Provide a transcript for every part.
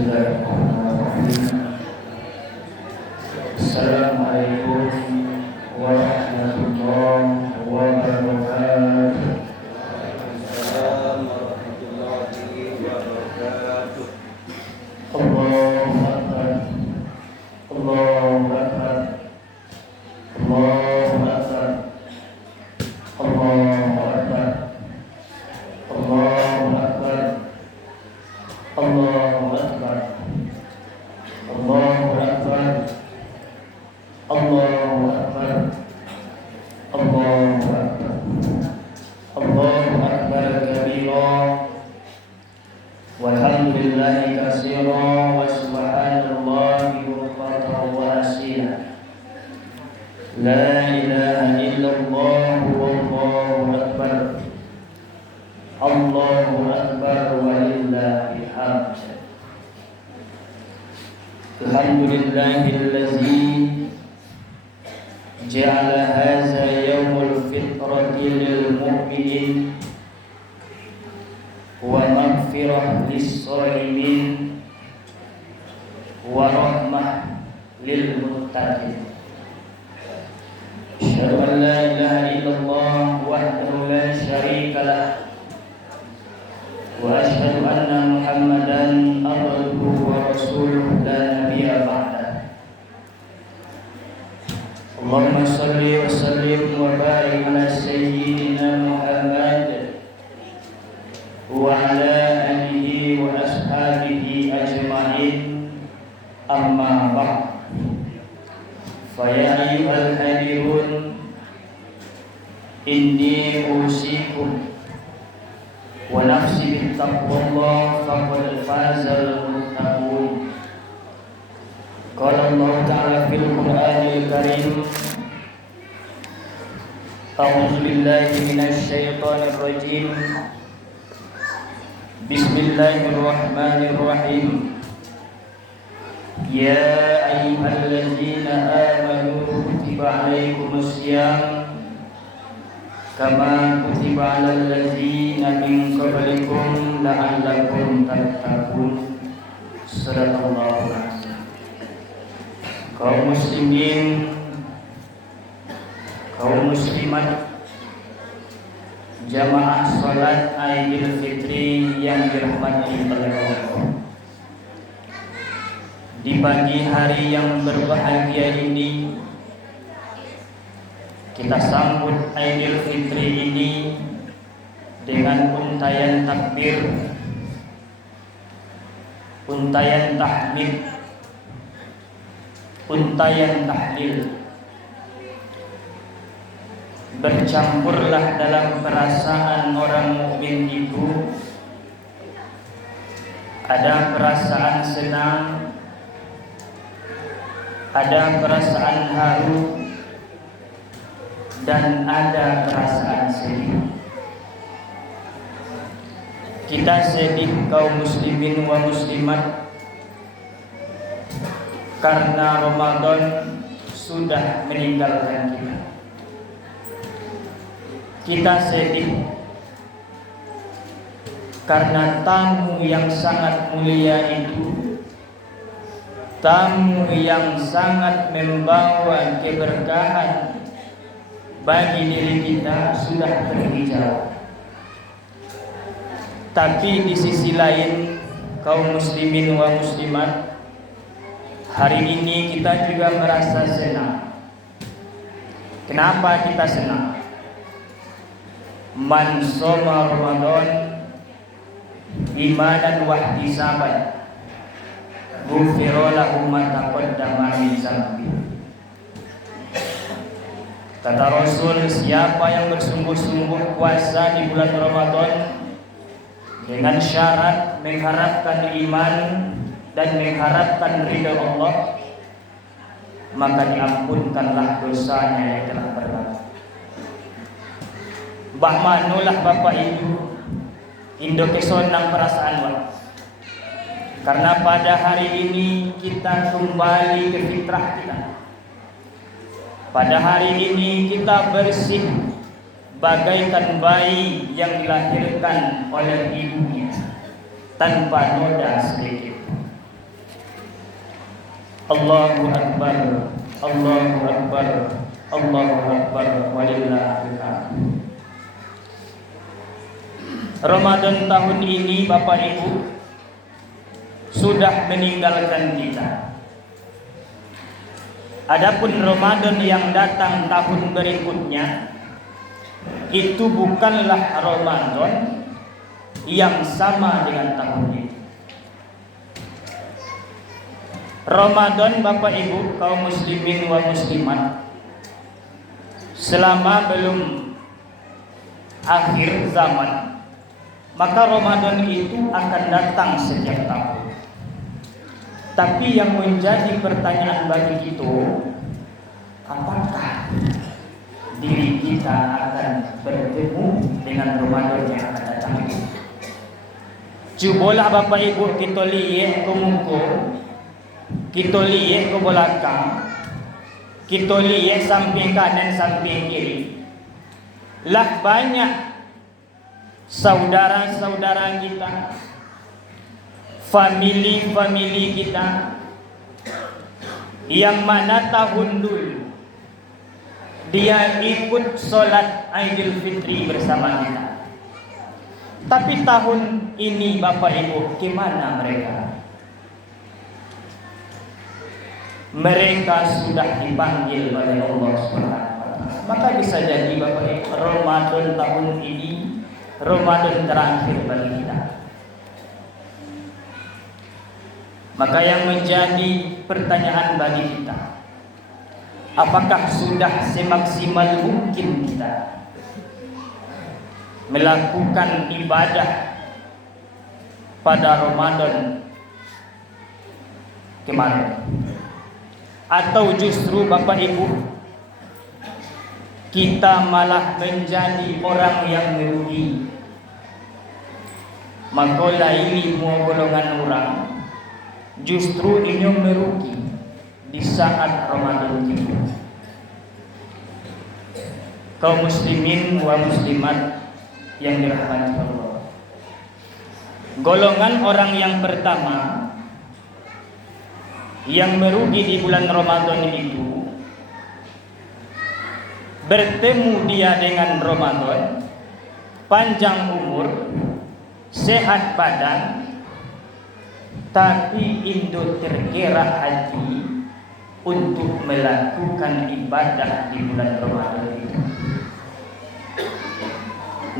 Bismillahirrahmanirrahim. Assalamualaikum warahmatullahi wabarakatuh. Allahu Akbar. Allahu Akbar. Allahu Akbar. Allahu Akbar. Allahu Akbar. Allahu Akbar. Allahu Akbar. Allahu Akbar. Allahu Akbar. Allahu Akbar kabira. Walhamdulillahi katsira wa subhanallahi bukratan wa asila. La ilaha illallah wallahu akbar. Allahu akbar walillahil hamd. Alhamdulillahillazi ja'ala hadza yaumul fitrati lil mu'minin wa maghfirah lis-shaimin wa rahmah lil muttaqin. Asyhadu an la ilaha illallah wahdahu la syarika lah wa asyhadu anna Muhammadan abduhu wa rasuluhu la nabiyya ba'dah. Allahumma shalli wa sallim wa barik ala sayyidina Muhammad wa ala alihi wa ashabihi ajma'in, amma ba'd. Fa ya ayyuhal hadirun, inni usikum wa nafsi bittaqwallah faqad fazal muttaqun. Qala Allah ta'ala fil Qur'anil Karim, a'udzu billahi minasy syaithanir rajim. Bismillahirrahmanirrahim. Ya ayyuhalladzina amanu kutiba 'alaikumusiyam kama kutiba 'alal ladzina min qablikum la'allakum tattaqun. Sadaqallahu azim. Kaum muslimin, kaum muslimat, jamaah salat Idul Fitri yang dirahmati oleh Allah. Di pagi hari yang berbahagia ini, kita sambut Idul Fitri ini dengan untayan takbir, untayan tahmid, untayan tahlil. Bercampurlah dalam perasaan orang mukmin itu ada perasaan senang, ada perasaan haru, dan ada perasaan sedih. Kita sedih kaum muslimin wa muslimat karena Ramadan sudah meninggalkan kita. Kita sedih karena tamu yang sangat mulia itu, tamu yang sangat membawa keberkahan bagi diri kita, sudah pergi jauh. Tapi di sisi lain, kaum muslimin wa muslimat, hari ini kita juga merasa senang. Kenapa kita senang? Man shoma Ramadan imanan wa ihtisaban ghufira lahu ma taqaddama min dzambi. Kata Rasul, siapa yang bersungguh-sungguh puasa di bulan Ramadan dengan syarat mengharapkan iman dan mengharapkan ridha Allah, maka diampunkanlah dosanya yang telah berlalu. Bah manulah Bapak Ibu, Indo kesonang perasaan wa. Karena pada hari ini kita kembali ke fitrah kita. Pada hari ini kita bersih bagaikan bayi yang dilahirkan oleh ibunya tanpa noda sedikit. Allahu Akbar, Allahu Akbar, Allahu Akbar, walillahil hamd. Ramadan tahun ini Bapak Ibu sudah meninggalkan kita. Adapun Ramadan yang datang tahun berikutnya itu bukanlah Ramadan yang sama dengan tahun ini. Ramadan Bapak Ibu kaum muslimin wa muslimat, selama belum akhir zaman, maka Ramadan itu akan datang setiap tahun. Tapi yang menjadi pertanyaan bagi kita, apakah diri kita akan bertemu dengan Ramadan yang akan datang? Cubalah Bapak Ibu kita lihat ke muka, kita lihat ke belakang, kita lihat samping kanan samping kiri. Lah banyak saudara-saudara kita, famili kita yang mana tahun dulu dia ikut sholat Idul Fitri bersama kita. Tapi tahun ini Bapak Ibu, gimana mereka? Mereka sudah dipanggil oleh Allah SWT. Maka bisa jadi Bapak Ibu, Ramadan tahun ini Ramadan terakhir bagi kita. Maka yang menjadi pertanyaan bagi kita, apakah sudah semaksimal mungkin kita melakukan ibadah pada Ramadan kemarin? Atau justru Bapak Ibu, kita malah menjadi orang yang merugi? Maka laili mua golongan orang justru ini merugi di saat Ramadan itu. Kaum muslimin wa muslimat yang dirahmati Allah, golongan orang yang pertama yang merugi di bulan Ramadan itu, bertemu dia dengan Ramadan, panjang umur, sehat badan, tapi indo tergerak hati untuk melakukan ibadah di bulan Ramadan itu.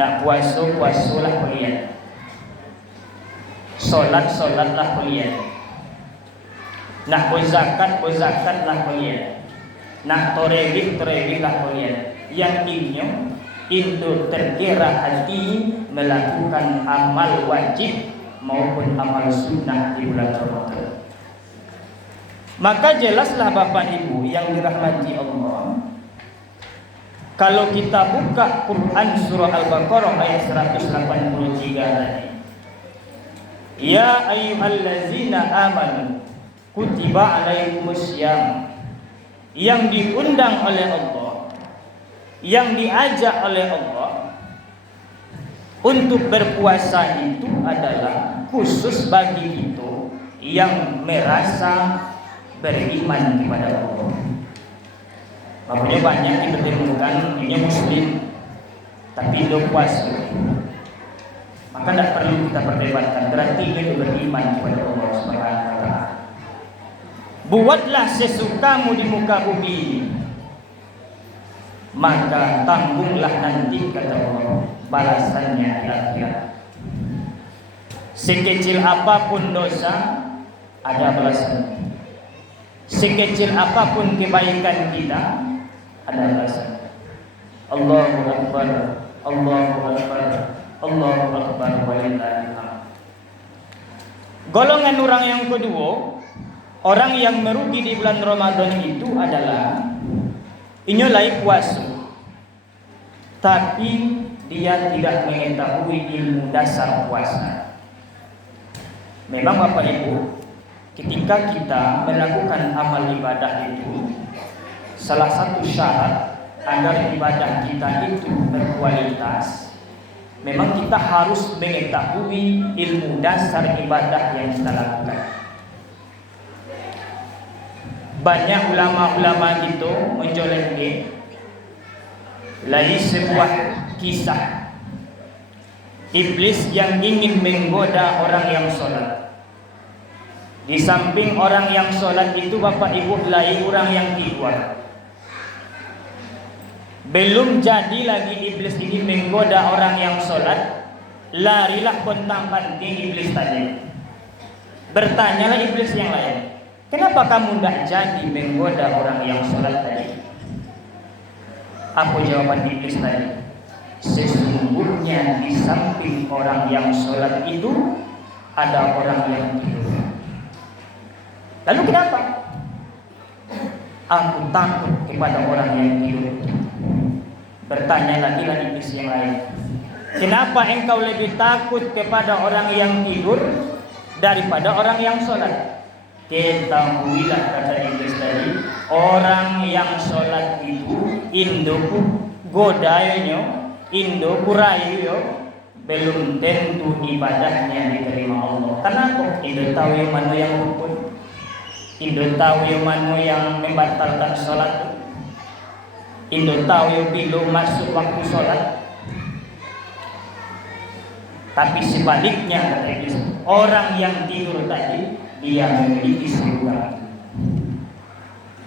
Nak puasa-puasalah kalian, solat-solatlah kalian, nak berzakatlah kalian, nak torawih-torawihlah kalian. Yang ini itu tergerak hati melakukan amal wajib maupun amal sunnah di bulan Ramadan. Maka jelaslah Bapak Ibu yang dirahmati Allah, kalau kita buka Quran surah Al-Baqarah ayat 183 tadi, ya ayyuhallazina amanu kutiba alaikumussyam, yang diundang oleh Allah, yang diajak oleh Allah untuk berpuasa itu adalah khusus bagi itu yang merasa beriman kepada Allah. Makanya banyak ditemukan ini muslim tapi tidak puasa, maka tidak perlu kita perdebatkan, berarti dia beriman kepada Allah Subhanahu wa taala. Buatlah sesukamu di muka bumi ini, maka tanggunglah nanti kata Allah balasannya di akhirat. Sekecil apapun dosa ada balasannya, sekecil apapun kebaikan kita ada balasannya. Allahu Akbar, Allahu Akbar, Allahu Akbar, walillahil hamd. Golongan orang yang kedua, orang yang merugi di bulan Ramadan itu adalah inyolai puasa, tapi dia tidak mengetahui ilmu dasar puasa. Memang Bapak Ibu, ketika kita melakukan amal ibadah itu, salah satu syarat agar ibadah kita itu berkualitas, memang kita harus mengetahui ilmu dasar ibadah yang kita lakukan. banyak ulama-ulama itu menjolehkan lagi sebuah kisah iblis yang ingin menggoda orang yang sholat. Di samping orang yang sholat itu Bapak Ibu lagi orang yang tidur. Belum jadi lagi iblis ini menggoda orang yang sholat, larilah kontang-panting iblis tadi. Bertanyalah iblis yang lain, kenapa kamu tidak jadi menggoda orang yang sholat tadi? Apa jawaban iblis tadi? Sesungguhnya di samping orang yang sholat itu ada orang yang tidur. Lalu kenapa? Aku takut kepada orang yang tidur. Bertanya lagi iblis yang lain, kenapa engkau lebih takut kepada orang yang tidur daripada orang yang sholat? Ketahuilah, kata iblis tadi, orang yang sholat itu indoku godayanya, indoku rayu, belum tentu ibadahnya diterima Allah. Kenapa? Indo tahu yang mana yang rukun, Indo tahu yang mana yang membatalkan sholat, Indo tahu yang belum masuk waktu sholat. Tapi sebaliknya, kata iblis, orang yang tidur tadi dia memiliki surga.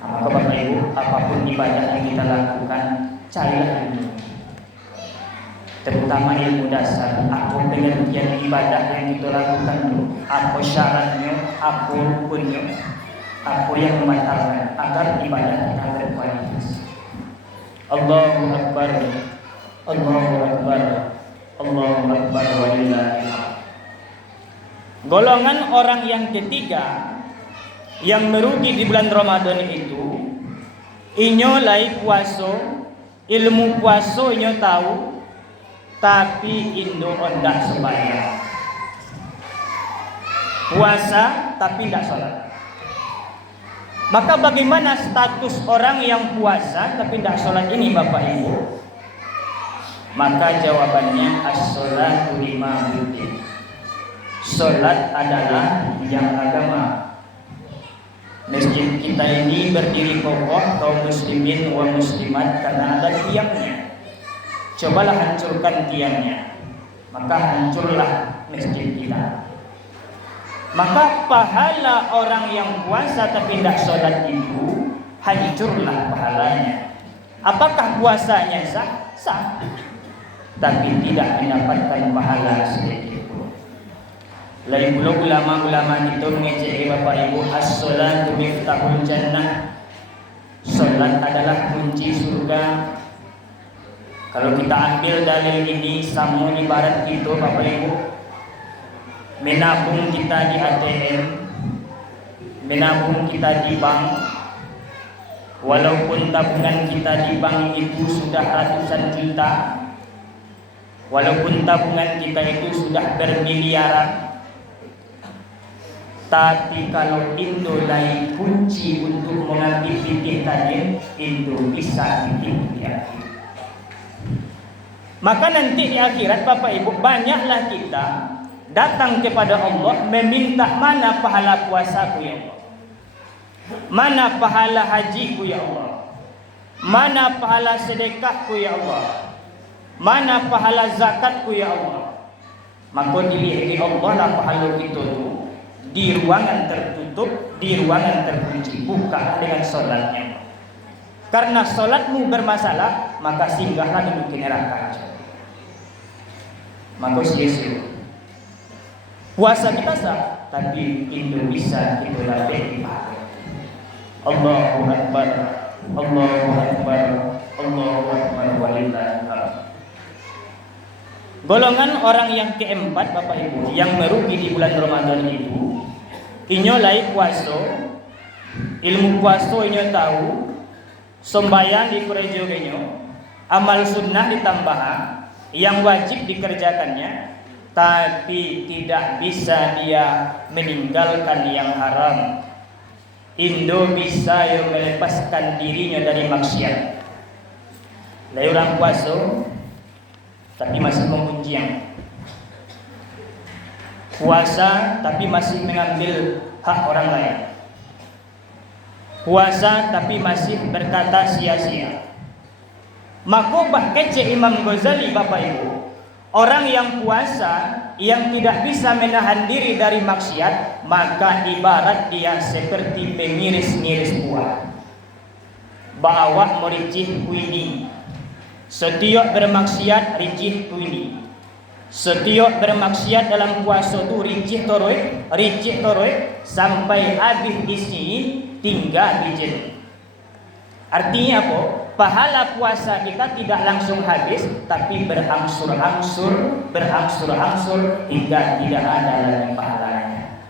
Maka Bapak Ibu, apapun ibadah yang kita lakukan, carilah ilmu, terutama ilmu dasar. Apa pengertian ibadah yang kita lakukan dulu, apa syaratnya, apa rukunnya, apa yang membatalkan, agar ibadah kita berkualitas. Allahu Akbar, Allahu Akbar, Allahu Akbar, walillahil hamd. Golongan orang yang ketiga yang merugi di bulan Ramadan itu, inyo lai puaso, ilmu puaso inyo tahu, tapi indo ondak sembahyang. Puasa tapi tidak sholat. Maka bagaimana status orang yang puasa tapi tidak sholat ini Bapak Ibu? Maka jawabannya as-sholatu limamuddin. Sholat adalah yang agama. Masjid kita ini berdiri kokoh kaum muslimin wa muslimat karena ada tiangnya. Cobalah hancurkan tiangnya, maka hancurlah masjid kita. Maka pahala orang yang puasa tapi tidak sholat itu hancurlah pahalanya. Apakah puasanya sah? Sah, tapi tidak mendapatkan pahala sedikit. Lain pula ulama-ulama itu mengejek Bapak Ibu, as-sholatu miftahul jannah. Sholat adalah kunci surga. Kalau kita ambil dalil ini, sama ibarat itu Bapak Ibu, menabung kita di ATM, menabung kita di bank. Walaupun tabungan kita di bank itu sudah ratusan juta, walaupun tabungan kita itu sudah bermiliaran, tapi kalau Indo lain kunci untuk mengambil fikih tadi, Indo bisa fikih di akhir. Maka nanti di akhirat Bapak Ibu, banyaklah kita datang kepada Allah meminta, mana pahala puasaku ya Allah, mana pahala hajiku ya Allah, mana pahala sedekahku ya Allah, mana pahala zakatku ya Allah. Maka dilihat di Allah lah pahala kita tu di ruangan tertutup, di ruangan terkunci, buka dengan sholatnya. Karena sholatmu bermasalah, maka singgahlah di neraka. Maka sia-sia. Puasa kita sah, tapi Indo bisa kita latih ibadah. Allahu Akbar, Allahu Akbar, Allahu Akbar, walillahil hamd. Golongan orang yang keempat Bapak Ibu yang merugi di bulan Ramadan itu, inyo lai puaso, ilmu puaso inyo tahu, sembahyang di gereja inyo, amal sunnah ditambah, yang wajib dikerjakannya, tapi tidak bisa dia meninggalkan yang haram. Indo bisa yang melepaskan dirinya dari maksiat. Lai orang puaso tapi masih mengunjang, puasa tapi masih mengambil hak orang lain. puasa tapi masih berkata sia-sia. Maka kece Imam Ghazali Bapak Ibu, orang yang puasa yang tidak bisa menahan diri dari maksiat, maka ibarat dia seperti pengiris-ngiris buah. Bawah mericih kuini. Setiap bermaksiat ricih kuini. Setiap bermaksiat dalam puasa itu ricih toroi sampai habis di sini tinggal di jenuh. Artinya apa? Pahala puasa kita tidak langsung habis, tapi berangsur-angsur hingga tidak ada lagi pahalanya.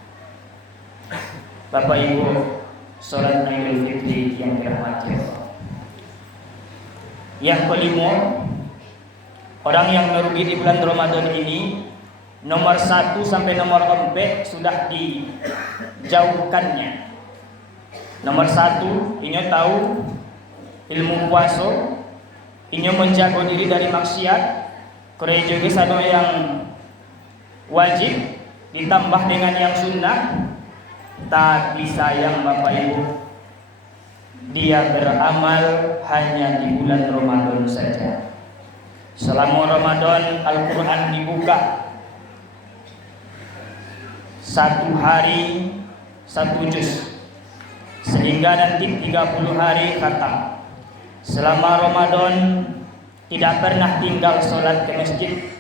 Bapak Ibu, salat Idul Fitri yang dirahmati Allah. Yang kelima, orang yang merugi di bulan Ramadan ini, nomor 1 sampai nomor 4 sudah dijauhkannya. Nomor 1, ini tahu ilmu puasa, ini menjaga diri dari maksiat, gereja satu yang wajib ditambah dengan yang sunnah. Tapi sayang Bapak Ibu, dia beramal hanya di bulan Ramadan saja. Selama Ramadan Al-Quran dibuka 1 hari 1 juz, sehingga nanti 30 hari khatam. Selama Ramadan tidak pernah tinggal sholat ke masjid.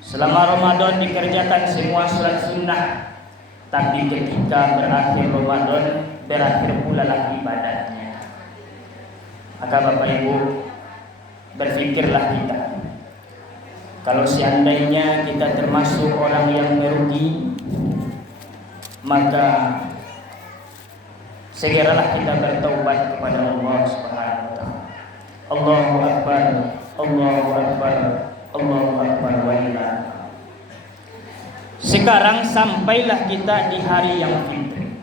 Selama Ramadan dikerjakan semua sholat sunnah. Tapi ketika berakhir Ramadan, berakhir pula lah ibadahnya. Maka Bapak Ibu, berfikirlah kita. Kalau seandainya kita termasuk orang yang merugi, maka segeralah kita bertaubat kepada Allah Subhanahu wa taala. Allahu Akbar, Allahu Akbar, Allahu Akbar wa ilah. Sekarang sampailah kita di hari yang fitri.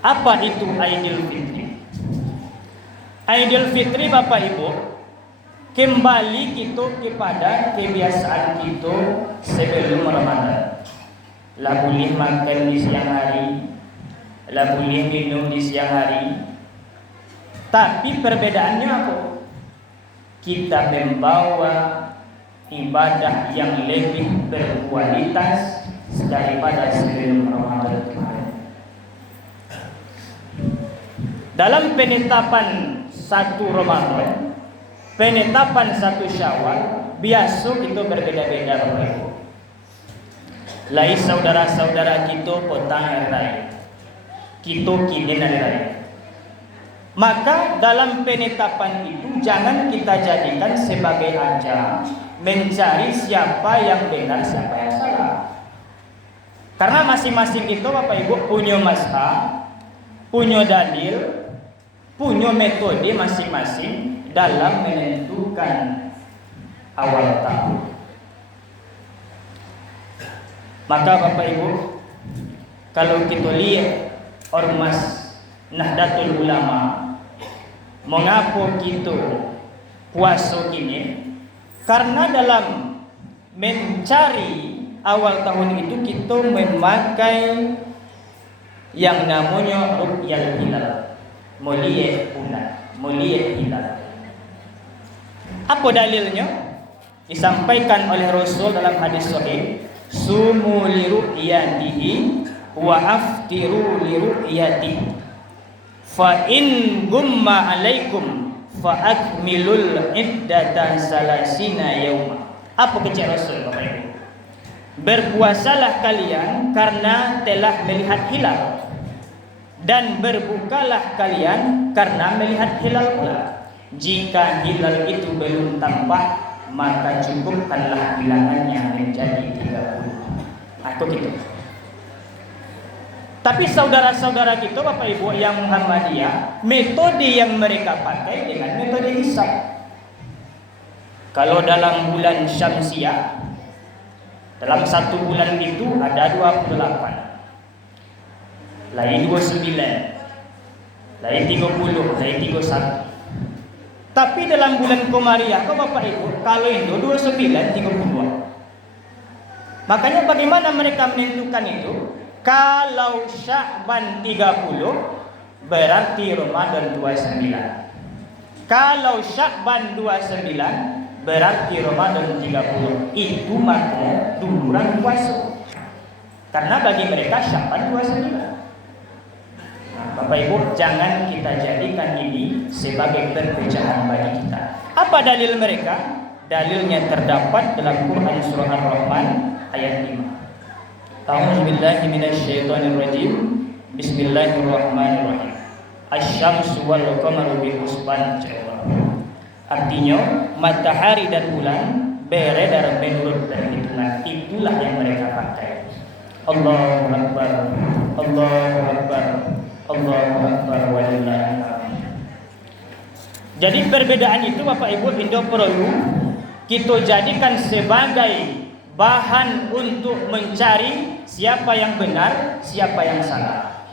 Apa itu Idul Fitri? Idul Fitri Bapak Ibu, kembali kita kepada kebiasaan kita sebelum Ramadan. Lah boleh makan di siang hari, lah boleh minum di siang hari. Tapi perbedaannya apa? Kita membawa ibadah yang lebih berkualitas daripada sebelum Ramadan kemarin. Dalam penetapan 1 Ramadan, penetapan 1 Syawal, biasa kita berbeda-beda Bapak Ibu. Lai saudara-saudara kita potang hari raya, kita kinin hari raya. Maka dalam penetapan itu jangan kita jadikan sebagai ajang mencari siapa yang benar, siapa yang salah. Karena masing-masing itu Bapak Ibu punya mazhab, punya dalil, punya metode masing-masing dalam menentukan awal tahun. Maka Bapak Ibu, kalau kita lihat ormas Nahdlatul Ulama, mengapa kita puasa ini? Karena dalam mencari awal tahun itu kita memakai yang namanya ru'yal hilal, melihat bulan, melihat hilal. Apa dalilnya? Disampaikan oleh Rasul dalam hadis sahih, sumu li ru'yatihi wa aftiru li ru'yatihi. Fa in gumma alaikum fa akmilul iddata salasina yauma. Apa kata Rasul Bapak Ibu? Berpuasalah kalian karena telah melihat hilal, dan berbukalah kalian karena melihat hilal pula. Jika hilal itu belum tampak, maka cukupkanlah bilangannya menjadi 30. Aku gitu. Tapi saudara-saudara kita Bapak Ibu yang Muhammadiyah, metode yang mereka pakai dengan metode hisab. Kalau dalam bulan Syamsiah, dalam 1 bulan itu ada 28, lain 29, lain 30, lain 31. Tapi dalam bulan Komariah Bapak Ibu, kalau itu 29, 32. Makanya bagaimana mereka menentukan itu? Kalau Sya'ban 30, berarti Ramadan 29. Kalau Syakban 29 berarti Ramadan 30. Itu makna duluran puasa. Karena bagi mereka Syakban 29. Bapak Ibu, jangan kita jadikan ini sebagai perpecahan bagi kita. Apa dalil mereka? Dalilnya terdapat dalam Quran surah Ar-Rahman ayat 5. A'udzubillahi minasyaitonirrajim. Bismillahirrahmanirrahim. Asy-syamsu wal qamaru bihusban. Artinya matahari dan bulan beredar menurut perhitungan. Itulah yang mereka pakai. Allahu Akbar, Allahu Akbar, Allahu Akbar walillahil hamd. Jadi perbedaan itu Bapak Ibu Indo perlu kita jadikan sebagai bahan untuk mencari siapa yang benar, siapa yang salah.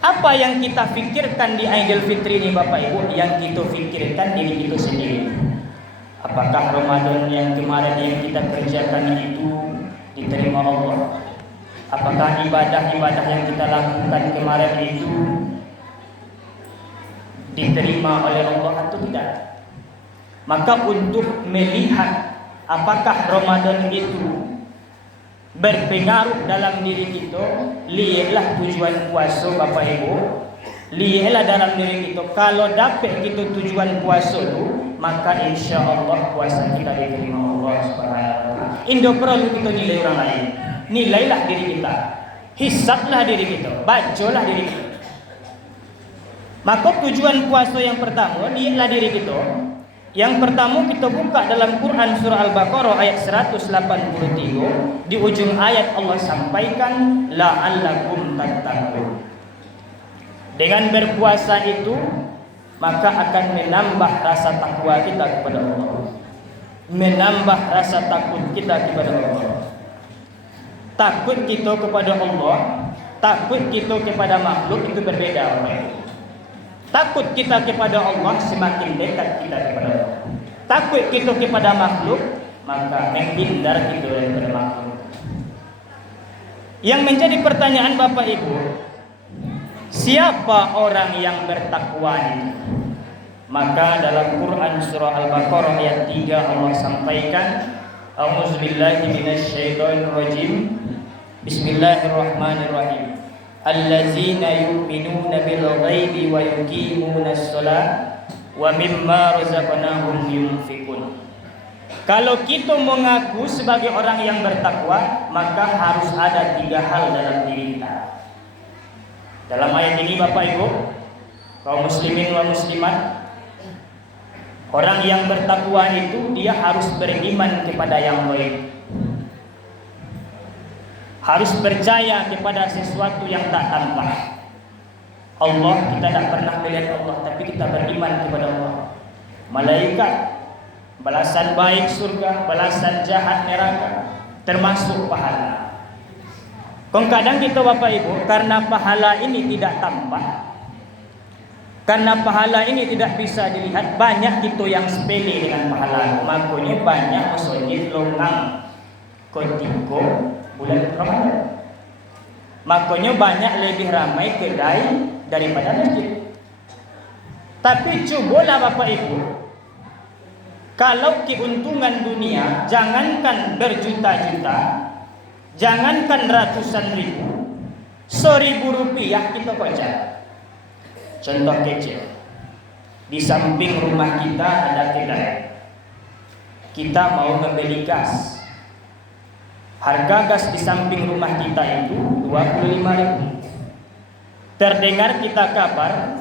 Apa yang kita pikirkan di Idul Fitri ini Bapak Ibu? Yang kita pikirkan diri kita sendiri. Apakah Ramadan yang kemarin yang kita kerjakan itu diterima Allah? Apakah ibadah-ibadah yang kita lakukan kemarin itu diterima oleh Allah atau tidak? Maka untuk melihat apakah Ramadan itu berpengaruh dalam diri kita, lihatlah tujuan puasa Bapak Ibu. Lihatlah dalam diri kita. Kalau dapat kita tujuan puasa itu, maka insya Allah puasa kita diterima Allah Subhanahu wa taala. Indo perlu kita nilai orang lain. Nilailah diri kita. Hisablah diri kita. Bacalah diri kita. Maka tujuan puasa yang pertama, lihatlah diri kita. Yang pertama kita buka dalam Quran surah Al-Baqarah ayat 183. Di ujung ayat Allah sampaikan la'allakum tattaqun. Dengan berpuasa itu maka akan menambah rasa takwa kita kepada Allah. Menambah rasa takut kita kepada Allah. Takut kita kepada Allah, takut kita kepada makhluk itu berbeda. Takut kita kepada Allah semakin dekat kita kepada Allah. Takut kita kepada makhluk maka menghindar kita daripada makhluk. Yang menjadi pertanyaan Bapak Ibu, siapa orang yang bertakwa ini? Maka dalam Quran surah Al-Baqarah ayat 3 Allah sampaikan, A'udzubillahi minasyaitonirrajim. Bismillahirrahmanirrahim. Allazina yu'minuna bil ghaibi wa yuqimunas shalah wa mimma razaqnahum yunfiqun. Kalau kita mengaku sebagai orang yang bertakwa, maka harus ada 3 hal dalam diri kita. Dalam ayat ini Bapak Ibu, kaum muslimin wa muslimat, orang yang bertakwa itu dia harus beriman kepada yang gaib. Harus percaya kepada sesuatu yang tak tampak. Allah, kita tak pernah melihat Allah, tapi kita beriman kepada Allah. Malaikat, balasan baik surga, balasan jahat neraka, termasuk pahala. Kadang kita Bapak Ibu, karena pahala ini tidak tampak, karena pahala ini tidak bisa dilihat, banyak kita yang sepele dengan pahala. Makanya banyak masjid longang ketika bulan Ramadan. Makanya banyak lebih ramai kedai daripada masjid. Tapi cobalah Bapak Ibu, kalau keuntungan dunia jangankan berjuta-juta, jangankan ratusan ribu, 1.000 rupiah kita kocak. Contoh kecil, di samping rumah kita ada kedai. Kita mau membeli gas. Harga gas di samping rumah kita itu 25.000. Terdengar kita kabar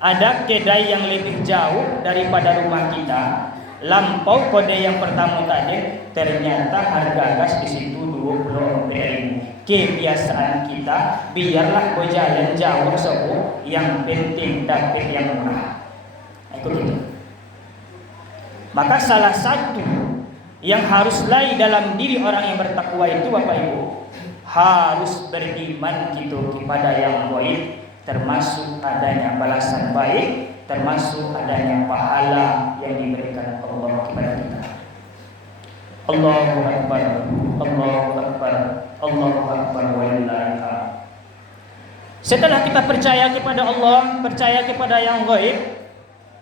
ada kedai yang lebih jauh daripada rumah kita. Lampau kode yang pertama tadi, ternyata harga gas di situ 24.000. Kebiasaan kita, biarlah berjalan jauh sobo, yang penting dapat yang murah. Itu gitu. Maka salah satu yang harus lagi dalam diri orang yang bertakwa itu Bapak Ibu, harus beriman kita kepada yang baik, termasuk adanya balasan baik, termasuk adanya pahala yang diberikan Allah kepada kita. Allahu Akbar, Allahu Akbar, Allahu Akbar walillahil hamd. Setelah kita percaya kepada Allah, percaya kepada yang gaib,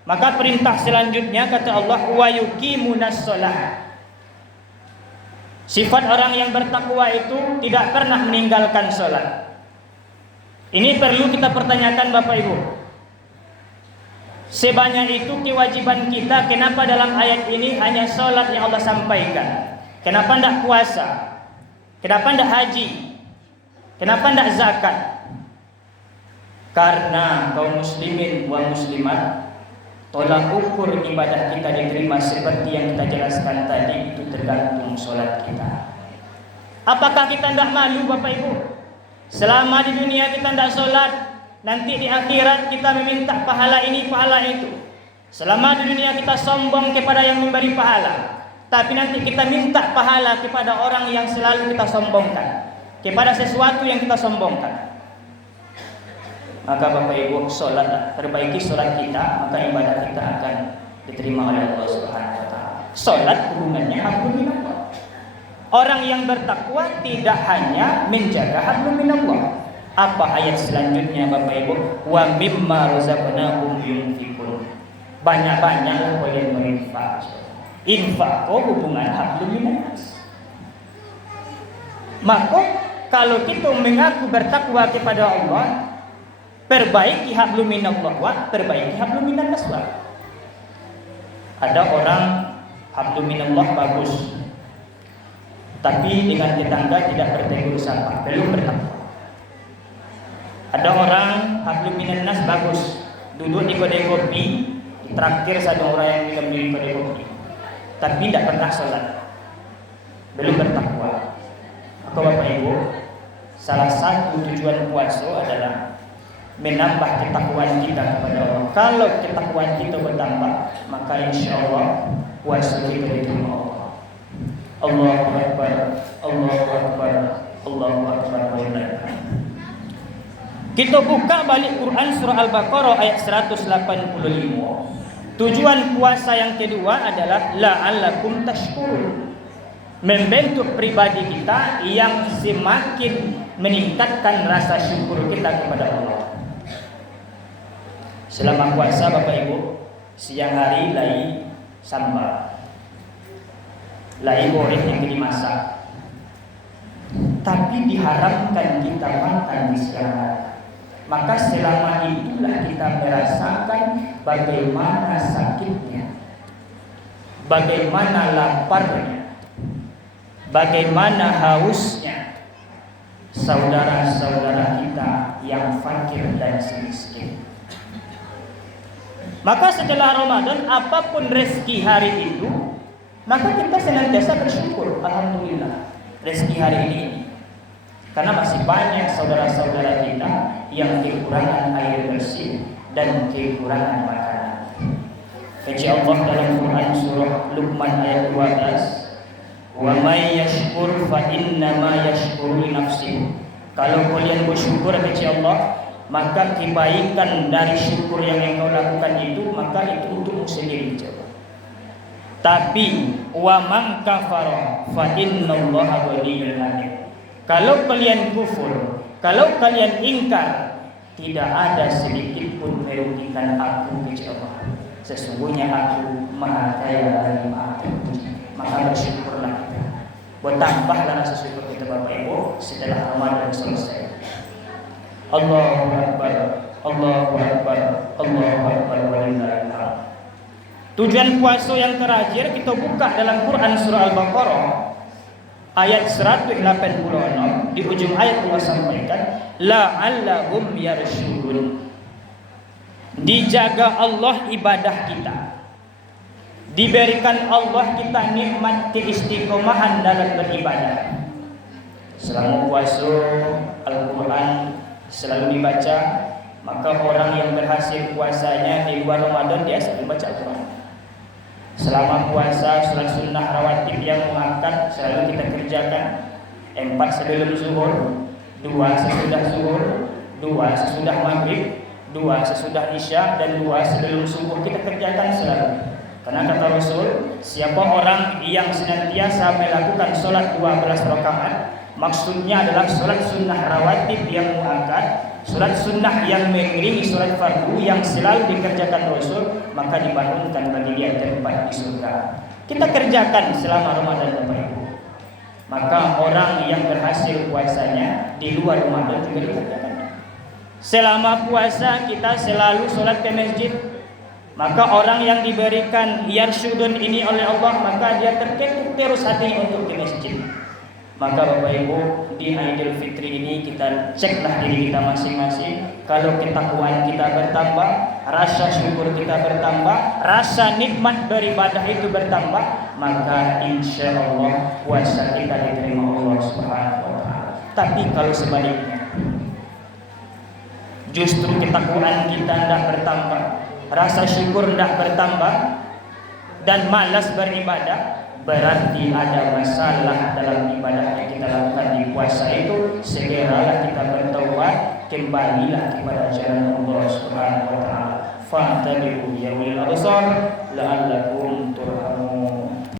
maka perintah selanjutnya kata Allah, wa yuqimunas shalah. Sifat orang yang bertakwa itu tidak pernah meninggalkan salat. Ini perlu kita pertanyakan Bapak Ibu. Sebanyak itu kewajiban kita, kenapa dalam ayat ini hanya salat yang Allah sampaikan? Kenapa tidak puasa? Kenapa tidak haji? Kenapa tidak zakat? Karena kaum muslimin wa muslimat, tolak ukur ibadah kita diterima seperti yang kita jelaskan tadi itu tergantung solat kita. Apakah kita tidak malu Bapak Ibu? Selama di dunia kita tidak solat, nanti di akhirat kita meminta pahala ini, pahala itu. Selama di dunia kita sombong kepada yang memberi pahala, tapi nanti kita minta pahala kepada orang yang selalu kita sombongkan, kepada sesuatu yang kita sombongkan. Maka Bapak Ibu, solatlah, perbaiki solat kita, maka ibadah kita akan diterima oleh Allah Subhanahu wa taala. Solat hubungannya hablum minallah. Orang yang bertakwa tidak hanya menjaga hablum minallah. Apa ayat selanjutnya Bapak Ibu? Wa mimma razaqnahum yunfiqun. Banyak-banyak kalian berinfak. Infak hubungan hablum minallah. Maka kalau kita mengaku bertakwa kepada Allah, perbaiki hablum minallah wa perbaiki hablum minannas wa. Ada orang hablum minallah bagus, tapi dengan tetangga tidak bertegur sapa, belum bertakwa. Ada orang hablum minannas bagus, duduk di kedai kopi, ditraktir satu orang yang minum di kedai kopi, tapi tidak pernah sholat, belum bertakwa. Maka Bapak Ibu, salah satu tujuan puasa adalah menambah ketakwaan kita kepada Allah. Kalau ketakwaan kita bertambah, maka insya Allah puasa kita diterima Allah. Allahu Akbar, Allahu Akbar, Allahu Akbar. Kita buka balik Quran surah Al-Baqarah ayat 185. Tujuan puasa yang kedua adalah la'allakum tashkurun. Membentuk pribadi kita yang semakin meningkatkan rasa syukur kita kepada Allah. Selama puasa Bapak Ibu, siang hari lai sambal, lai goreng yang dimasak, tapi diharamkan kita makan di siang hari. Maka selama itulah kita merasakan bagaimana sakitnya, bagaimana laparnya, bagaimana hausnya saudara-saudara kita yang fakir dan miskin. Maka setelah Ramadan, apapun rezeki hari itu, maka kita senantiasa bersyukur. Alhamdulillah, rezeki hari ini. Karena masih banyak saudara-saudara kita yang kekurangan air bersih dan kekurangan makanan. Firman Allah dalam Quran surah Luqman ayat 12, "Wa may yashkur fa inna ma yashkuru li nafsihi." Kalau kalian bersyukur kepada Allah, maka kebaikan dari syukur yang engkau lakukan itu, maka itu untukmu sendiri. Tapi wa man kafara fa innallaha ghaniyyun hamid. Kalau kalian kufur, kalau kalian ingkar, tidak ada sedikit pun merugikan aku kepada Allah. Sesungguhnya aku Maha Kaya dan Maha Terpuji. Maka bersyukurlah kita. Bertambahlah rasa syukur kita Bapak Ibu setelah Ramadan selesai. Allahu Akbar, Allahu Akbar, Allahu Akbar walillahil hamd. Tujuan puasa yang terakhir kita buka dalam Quran surah Al-Baqarah ayat 186. Di ujung ayat Allah sampaikan la'allahum yarshudun. Dijaga Allah ibadah kita, diberikan Allah kita nikmat keistiqomahan dalam beribadah. Selama puasa Al-Quran selalu dibaca, maka orang yang berhasil puasanya di luar Ramadan dia selalu baca Al-Quran. Selama puasa salat sunnah rawatib yang mengangkat selalu kita kerjakan. 4 sebelum zuhur, 2 sesudah zuhur, 2 sesudah maghrib, 2 sesudah isya, dan 2 sebelum subuh kita kerjakan selalu. Karena kata Rasul, siapa orang yang senantiasa melakukan sholat 12 rakaat, maksudnya adalah sholat sunnah rawatib yang muakkad, sholat sunnah yang mengiringi sholat fardu yang selalu dikerjakan Rasul, maka dibangunkan bagi dia tempat di surga. Kita kerjakan selama Ramadan Bapak Ibu. Maka orang yang berhasil puasanya di luar Ramadan juga dikerjakan. Selama puasa kita selalu sholat ke masjid. Maka orang yang diberikan yarsyudun ini oleh Allah, maka dia terketuk terus hatinya untuk ke masjid. Maka Bapak Ibu, di Idul Fitri ini kita ceklah diri kita masing-masing. Kalau ketakwaan kita bertambah, rasa syukur kita bertambah, rasa nikmat beribadah itu bertambah, maka insya Allah puasa kita diterima Allah Subhanahu wa Ta'ala. Tapi kalau sebaliknya, justru ketakwaan kita tidak bertambah, rasa syukur tidak bertambah, dan malas beribadah, berarti ada masalah dalam ibadah yang kita lakukan di puasa itu. Segeralah kita bertaubat, kembalilah kepada jalan Allah Subhanahu wa Ta'ala. Fa'tabiru ya ulil absar.